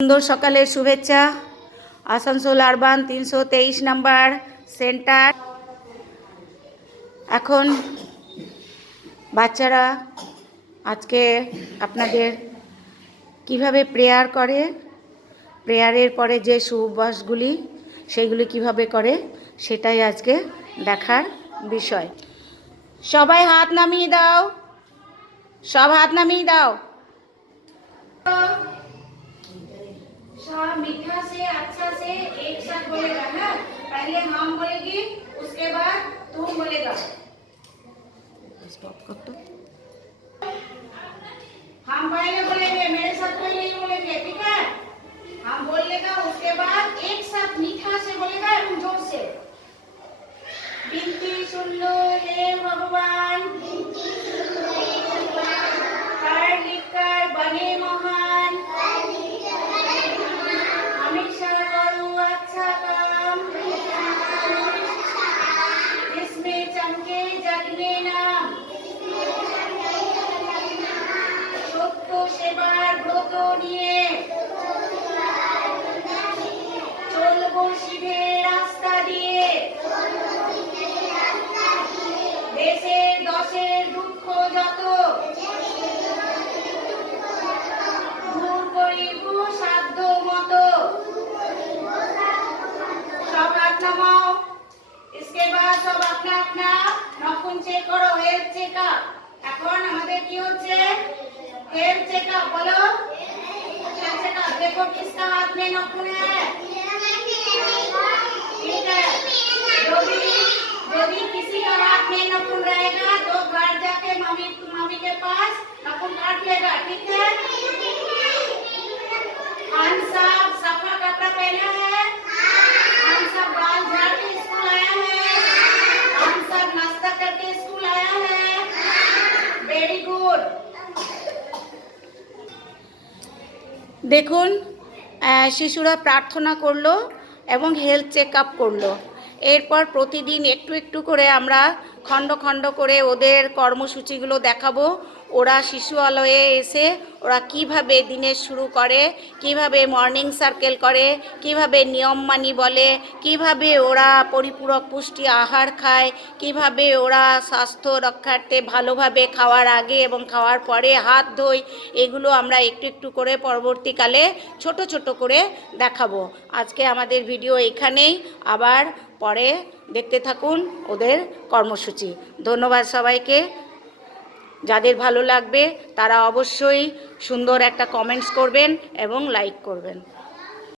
সুন্দর সকালের শুভেচ্ছা। আসানসোল আরবান তিনশো তেইশ নাম্বার সেন্টার। এখন বাচ্চারা আজকে আপনাদের কীভাবে প্রেয়ার করে, প্রেয়ারের পরে যে সুবাসগুলি, সেইগুলি কীভাবে করে, সেটাই আজকে দেখার বিষয়। সবাই হাত নামিয়ে দাও। সব হাত নামিয়ে দাও। सब मीठा से अच्छा से एक साथ बोलेगा ना पहले हम बोलेगी, उसके बाद तुम बोलेगा। हम पहले बोलेंगे, मेरे साथ कोई नहीं बोलेंगे, ठीक है? हम बोलेगा, उसके बाद एक साथ मीठा से बोलेगा एकदम ज़ोर से। बिनती सुन लो हे भगवान। সেবার ব্রত নিয়ে চলবো শিবের রাস্তা দিয়ে দেশের দশের দুঃখ যত দূর করিব সাধ্য মতো सब हाथ नमाओ इसके बाद सब अपना अपना নখুন চেক করো হেলথ চেকআপ এখন আমাদের কি হচ্ছে बोलो। देखो किसका हाथ में नाखून है। ठीक है। जो भी किसी का हाथ में नाखून रहेगा तो घर जाके मम्मी मम्मी के पास नाखून काट लेगा, ठीक है? हम सब सबका कपड़ा पहना है। हम सब बाल झाड़ के स्कूल आया है। हम सब नाश्ता करके स्कूल आया है। वेरी गुड দেখুন শিশুরা প্রার্থনা করল এবং হেলথ চেক আপ করল। এরপর প্রতিদিন একটু একটু করে আমরা খণ্ড খণ্ড করে ওদের কর্মসূচিগুলো দেখাবো। ওরা শিশু আলয়ে এসে ওরা কীভাবে দিনের শুরু করে, কীভাবে মর্নিং সার্কেল করে, কীভাবে নিয়ম মানি বলে, কীভাবে ওরা পরিপূরক পুষ্টি আহার খায়, কীভাবে ওরা স্বাস্থ্য রক্ষার্থে ভালোভাবে খাওয়ার আগে এবং খাওয়ার পরে হাত ধোয়, এগুলো আমরা একটু একটু করে পরবর্তীকালে ছোট ছোট করে দেখাবো। আজকে আমাদের ভিডিও এখানেই। আবার পরে দেখতে থাকুন ওদের কর্মসূচি। ধন্যবাদ সবাইকে। যাদের ভালো লাগবে তারা অবশ্যই সুন্দর একটা কমেন্টস করবেন এবং লাইক করবেন।